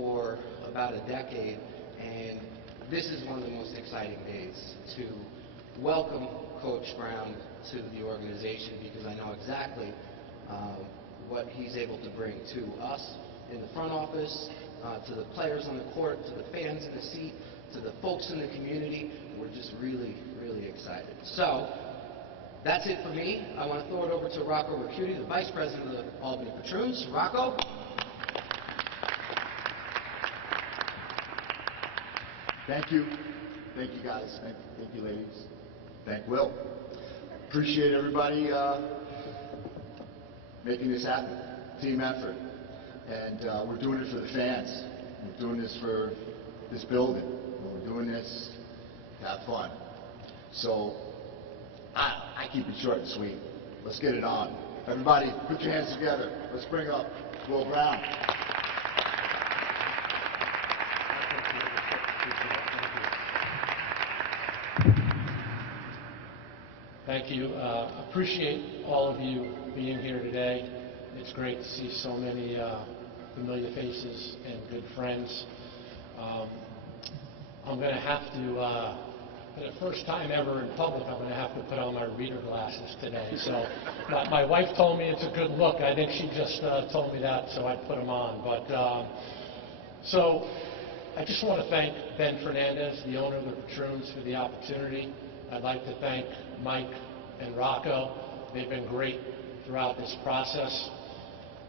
for about a decade, and this is one of the most exciting days to welcome Coach Brown to the organization, because I know exactly what he's able to bring to us in the front office, to the players on the court, to the fans in the seat, to the folks in the community. We're just really, really excited. So that's it for me. I want to throw it over to Rocco Ricciuti, the Vice President of the Albany Patroons. Rocco? Thank you. Thank you, guys. Thank you, ladies. Thank Will. Appreciate everybody making this happen. Team effort. And we're doing it for the fans. We're doing this for this building. We're doing this to have fun. So I keep it short and sweet. Let's get it on. Everybody, put your hands together. Let's bring up Will Brown. Thank you. Appreciate all of you being here today. It's great to see so many familiar faces and good friends. I'm going to have to, for the first time ever in public, I'm going to have to put on my reader glasses today. So my wife told me it's a good look. I think she just told me that, so I put them on. But so I just want to thank Ben Fernandez, the owner of the Patroons, for the opportunity. I'd like to thank Mike and Rocco. They've been great throughout this process.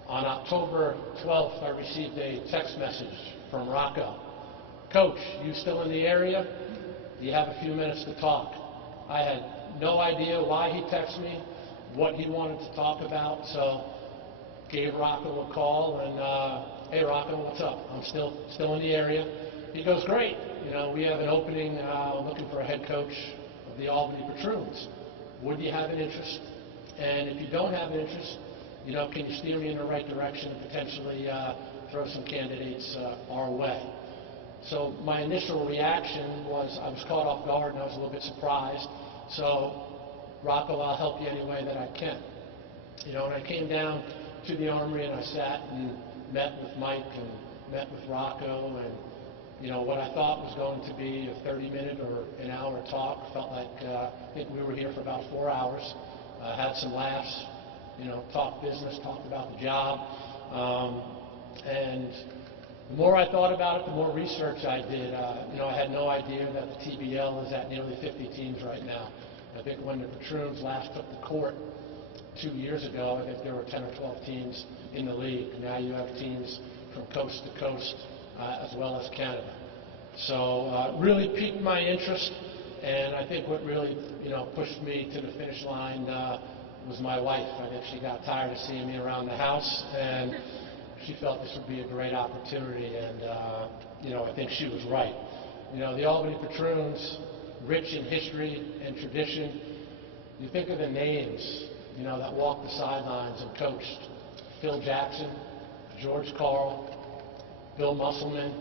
On October 12th, I received a text message from Rocco. Coach, you still in the area? Do you have a few minutes to talk? I had no idea why he texted me, what he wanted to talk about, so gave Rocco a call and, hey Rocco, what's up? I'm still in the area. He goes, great. You know, we have an opening looking for a head coach of the Albany Patroons. Would you have an interest? And if you don't have an interest, you know, can you steer me in the right direction and potentially throw some candidates our way? So my initial reaction was I was caught off guard and I was a little bit surprised. So, Rocco, I'll help you any way that I can. You know, and I came down to the Armory and I sat and met with Mike and met with Rocco, and you know, what I thought was going to be a 30-minute or an hour talk felt like, I think we were here for about 4 hours, had some laughs, you know, talked business, talked about the job, and the more I thought about it, the more research I did. You know, I had no idea that the TBL is at nearly 50 teams right now. I think when the Patroons last took the court 2 years ago, I think there were 10 or 12 teams in the league. Now you have teams from coast to coast, as well as Canada. So really piqued my interest, and I think what really, you know, pushed me to the finish line was my wife. I think she got tired of seeing me around the house, and she felt this would be a great opportunity, and you know, I think she was right. You know, the Albany Patroons, rich in history and tradition. You think of the names, you know, that walked the sidelines and coached: Phil Jackson, George Carl, Bill Musselman,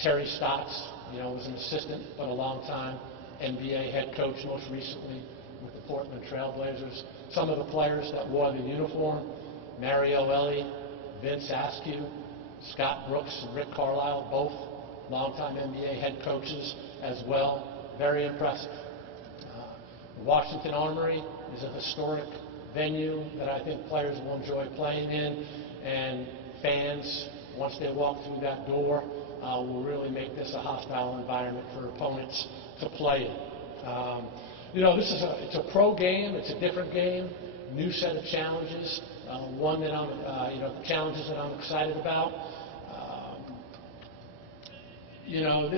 Terry Stotts, you know, was an assistant but a long-time NBA head coach, most recently with the Portland Trail Blazers. Some of the players that wore the uniform: Mario Elie, Vince Askew, Scott Brooks, and Rick Carlisle, both longtime NBA head coaches as well. Very impressive. The Washington Armory is a historic venue that I think players will enjoy playing in, and fans, once they walk through that door, will really make this a hostile environment for opponents to play in. You know, it's a pro game, it's a different game, new set of challenges, one that I'm, you know, the challenges that I'm excited about. You know,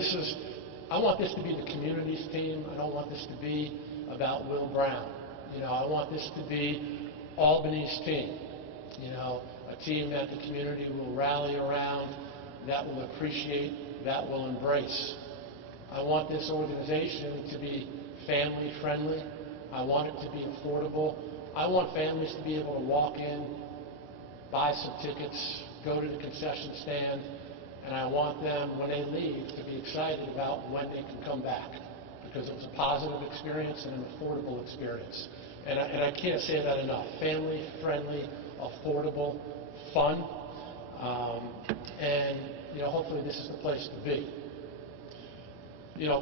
I want this to be the community's team. I don't want this to be about Will Brown. You know, I want this to be Albany's team. You know, a team that the community will rally around, that will appreciate, that will embrace. I want this organization to be family friendly. I want it to be affordable. I want families to be able to walk in, buy some tickets, go to the concession stand, and I want them, when they leave, to be excited about when they can come back, because it was a positive experience and an affordable experience. And I can't say that enough. Family friendly, affordable, fun. And, hopefully this is the place to be.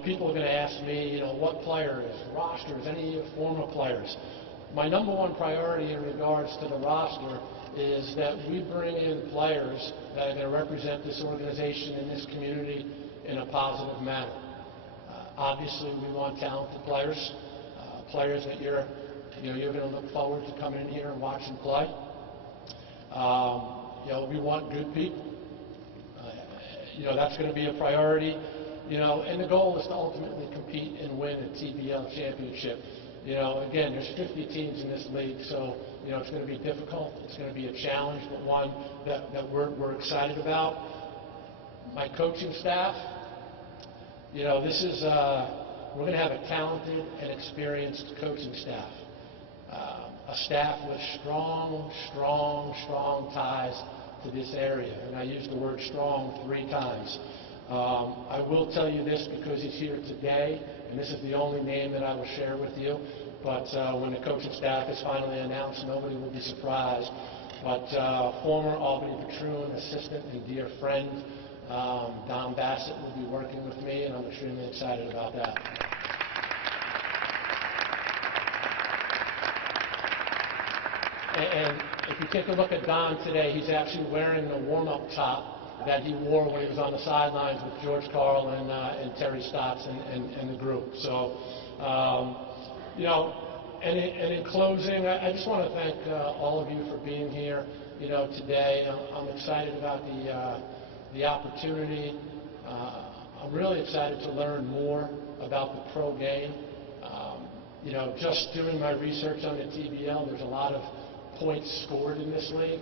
People are going to ask me, what players, rosters, any former players. My number one priority in regards to the roster is that we bring in players that are going to represent this organization and this community in a positive manner. Obviously, we want talented players, players that you're going to look forward to coming in here and watching play. We want good people. That's going to be a priority. And the goal is to ultimately compete and win a TBL championship. Again, there's 50 teams in this league, so, it's going to be difficult. It's going to be a challenge, but one that we're excited about. My coaching staff, we're going to have a talented and experienced coaching staff. A staff with strong ties to this area. And I used the word strong 3 times. I will tell you this because he's here today, and this is the only name that I will share with you, but when the coaching staff is finally announced, nobody will be surprised. But former Albany Patroon assistant and dear friend, Don Bassett, will be working with me, and I'm extremely excited about that. And if you take a look at Don today, he's actually wearing the warm-up top that he wore when he was on the sidelines with George Carl and Terry Stotts and the group. So, and in closing, I just want to thank all of you for being here, today. I'm excited about the opportunity. I'm really excited to learn more about the pro game. Just doing my research on the TBL, there's a lot of points scored in this league.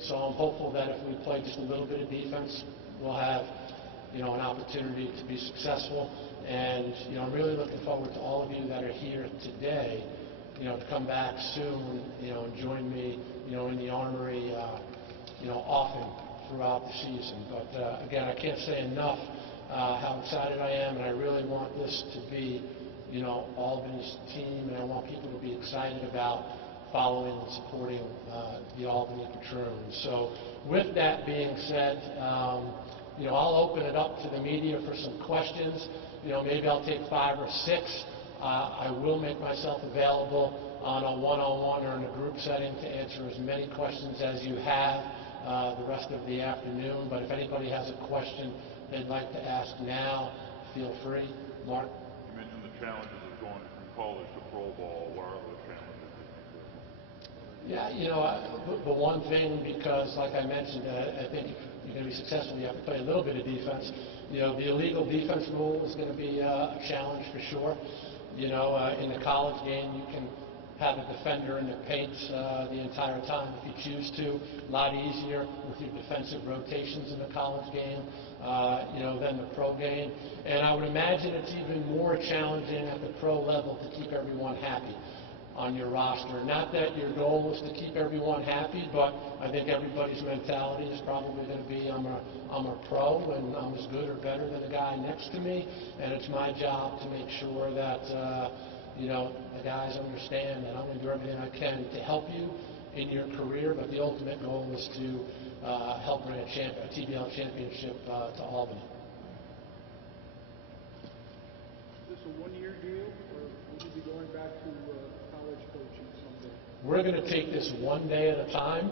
So I'm hopeful that if we play just a little bit of defense, we'll have, an opportunity to be successful. And, I'm really looking forward to all of you that are here today, to come back soon, and join me, in the Armory, often throughout the season. But, again, I can't say enough how excited I am, and I really want this to be, Albany's team, and I want people to be excited about following and supporting the Albany Patroons. So with that being said, I'll open it up to the media for some questions. Maybe I'll take 5 or 6. I will make myself available on a one-on-one or in a group setting to answer as many questions as you have the rest of the afternoon. But if anybody has a question they'd like to ask now, feel free. Mark? You mentioned the challenges of going from college to pro ball. What are those challenges? Yeah, the one thing, because like I mentioned, I think if you're going to be successful, you have to play a little bit of defense. The illegal defense rule is going to be a challenge for sure. In the college game, you can have a defender in the paint the entire time if you choose to. A lot easier with your defensive rotations in the college game, than the pro game. And I would imagine it's even more challenging at the pro level to keep everyone happy on your roster. Not that your goal is to keep everyone happy, but I think everybody's mentality is probably going to be, I'm a pro and I'm as good or better than the guy next to me, and it's my job to make sure that the guys understand that I'm going to do everything I can to help you in your career, but the ultimate goal is to help bring a TBL championship to Albany. Is this a one-year deal, or will you be going back to college coaching someday? We're going to take this one day at a time,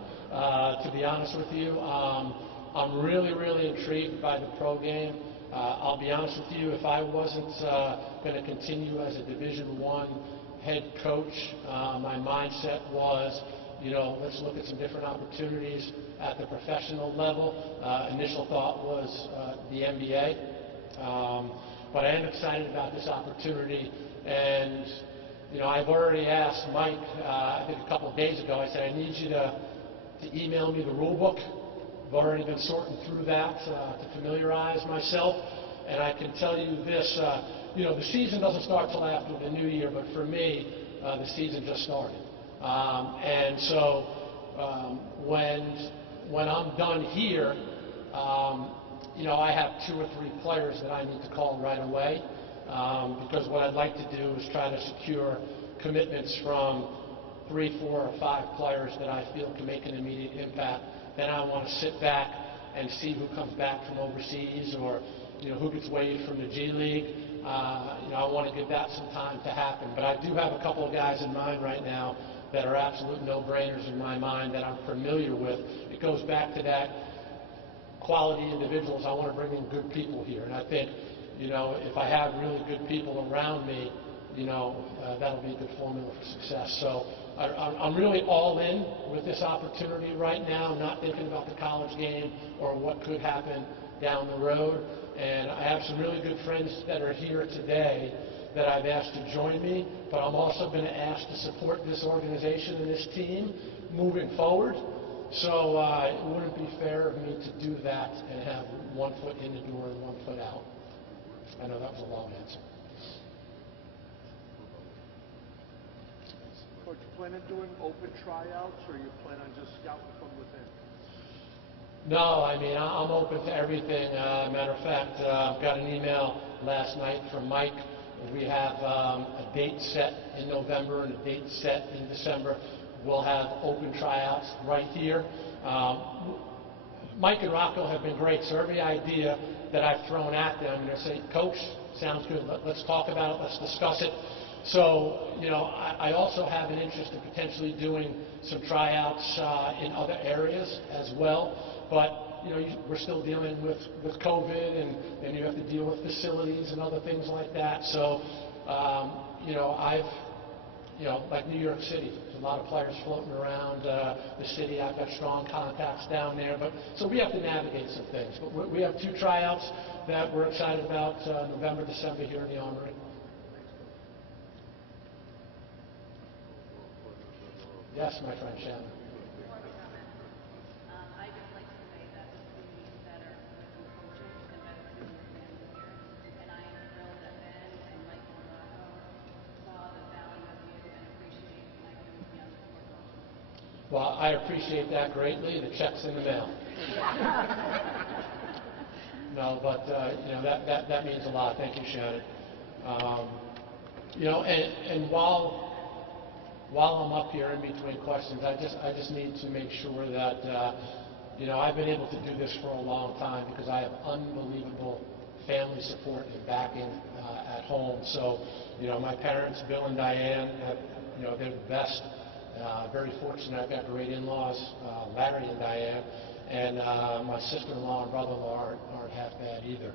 to be honest with you. I'm really intrigued by the pro game. I'll be honest with you, if I wasn't going to continue as a Division I head coach, my mindset was, let's look at some different opportunities at the professional level. Initial thought was the NBA. But I am excited about this opportunity, and I've already asked Mike, I think a couple of days ago, I said, I need you to email me the rule book. I've already been sorting through that to familiarize myself, and I can tell you this, the season doesn't start till after the new year, but for me, the season just started. And so when I'm done here, I have 2 or 3 players that I need to call right away, because what I'd like to do is try to secure commitments from 3, 4, or 5 players that I feel can make an immediate impact. Then I want to sit back and see who comes back from overseas, or who gets waived from the G League. I want to give that some time to happen. But I do have a couple of guys in mind right now that are absolute no-brainers in my mind that I'm familiar with. It goes back to that quality individuals. I want to bring in good people here. And I think, if I have really good people around me, that'll be a good formula for success. So I'm really all in with this opportunity right now, not thinking about the college game or what could happen down the road. And I have some really good friends that are here today that I've asked to join me, but I'm also going to ask to support this organization and this team moving forward. So it wouldn't be fair of me to do that and have one foot in the door and one foot out. I know that was a long answer. Coach, you plan on doing open tryouts, or you plan on just scouting from within? No, I'm open to everything. Matter of fact, I've got an email last night from Mike. We have a date set in November and a date set in December. We'll have open tryouts right here. Mike and Rocco have been great, so every idea that I've thrown at them, they say, Coach, sounds good, let's talk about it, let's discuss it. So, I also have an interest in potentially doing some tryouts in other areas as well, but we're still dealing with COVID, and you have to deal with facilities and other things like that. So, like New York City, there's a lot of players floating around the city. I've got strong contacts down there, so we have to navigate some things. But we have 2 tryouts that we're excited about, November, December here in the Armory. Yes, my friend Shannon. I just like to say that the community is better with some coaching and better for your family here. And I am thrilled that Ben and Mike and Rocco saw the value of you and appreciate my doing the young football. Well, I appreciate that greatly. The check's in the mail. No, but that means a lot. Thank you, Shannon. And while I'm up here in between questions, I just need to make sure that I've been able to do this for a long time because I have unbelievable family support and backing at home. So my parents, Bill and Diane, they're the best. Very fortunate. I've got great in-laws, Larry and Diane, and my sister-in-law and brother-in-law aren't half bad either.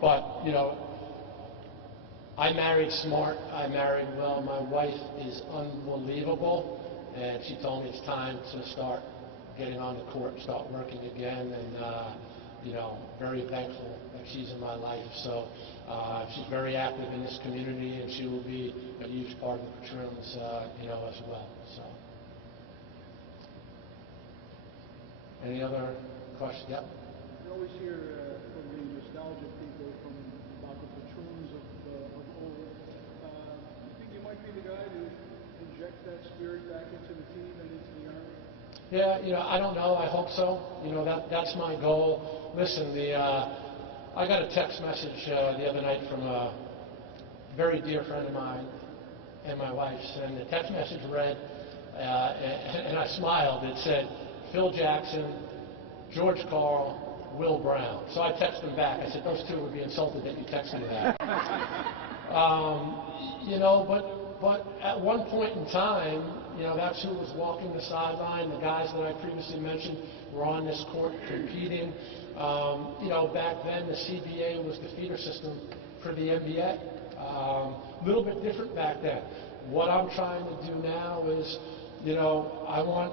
But I married smart, I married well. My wife is unbelievable, and she told me it's time to start getting on the court and start working again, and very thankful that she's in my life. So she's very active in this community, and she will be a huge part of the Patroons, as well. So, any other questions? Yep. You always hear from the nostalgic people about the Patroons of old. You think you might be the guy to inject that spirit back into the team and into the Army? Yeah, I don't know. I hope so. That's my goal. Listen, I got a text message the other night from a very dear friend of mine and my wife's, and the text message read, and I smiled. It said, Phil Jackson, George Carl, Will Brown. So I texted him back. I said, those two would be insulted that you texted me that. But at one point in time, that's who was walking the sideline. The guys that I previously mentioned were on this court competing. Back then the CBA was the feeder system for the NBA. A little bit different back then. What I'm trying to do now is, I want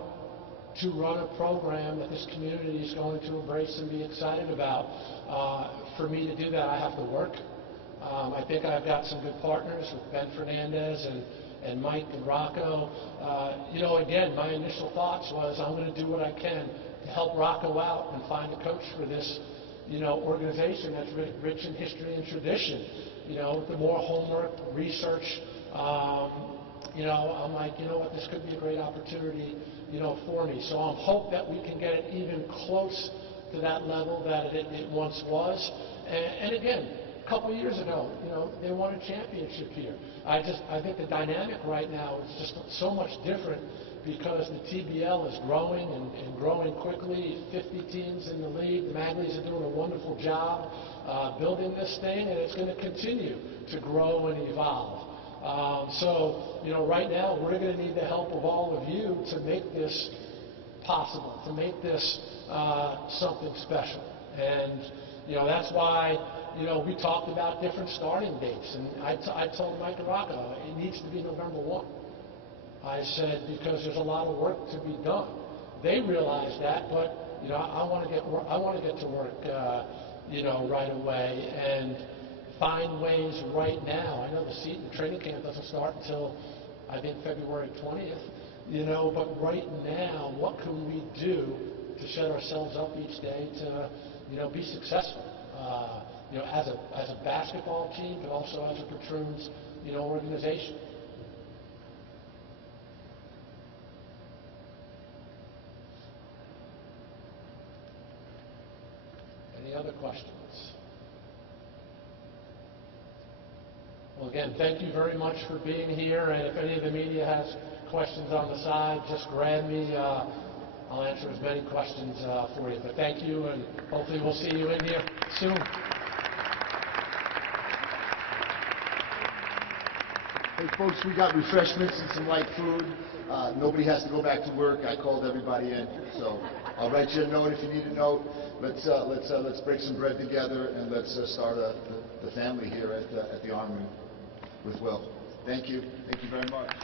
to run a program that this community is going to embrace and be excited about. For me to do that, I have to work. I think I've got some good partners with Ben Fernandez and Mike and Rocco. Again, my initial thoughts was I'm going to do what I can to help Rocco out and find a coach for this, organization that's rich in history and tradition. The more homework, research, I'm like, this could be a great opportunity, for me. So I'm hope that we can get it even close to that level that it once was. And again, a couple of years ago, they won a championship here. I think the dynamic right now is just so much different because the TBL is growing and growing quickly. 50 teams in the league. The Maglies are doing a wonderful job building this thing, and it's going to continue to grow and evolve. So, you know, right now we're going to need the help of all of you to make this possible, to make this something special. And, you know, that's why, you know, we talked about different starting dates. And I told Mike Rocco, it needs to be November 1. I said, because there's a lot of work to be done. They realize that, but, you know, I want to get to work, you know, right away and find ways right now. I know the training camp doesn't start until, I think, February 20th, you know, but right now, what can we do to set ourselves up each day to, you know, be successful, you know, as a basketball team, but also as a Patroons, you know, organization. Any other questions? Well, again, thank you very much for being here, and if any of the media has questions on the side, just grab me. I'll answer as many questions for you. But thank you, and hopefully we'll see you in here soon. Hey folks, we got refreshments and some light food. Nobody has to go back to work. I called everybody in, so I'll write you a note if you need a note. Let's break some bread together and let's start the family here at the Armory with Will. Thank you very much.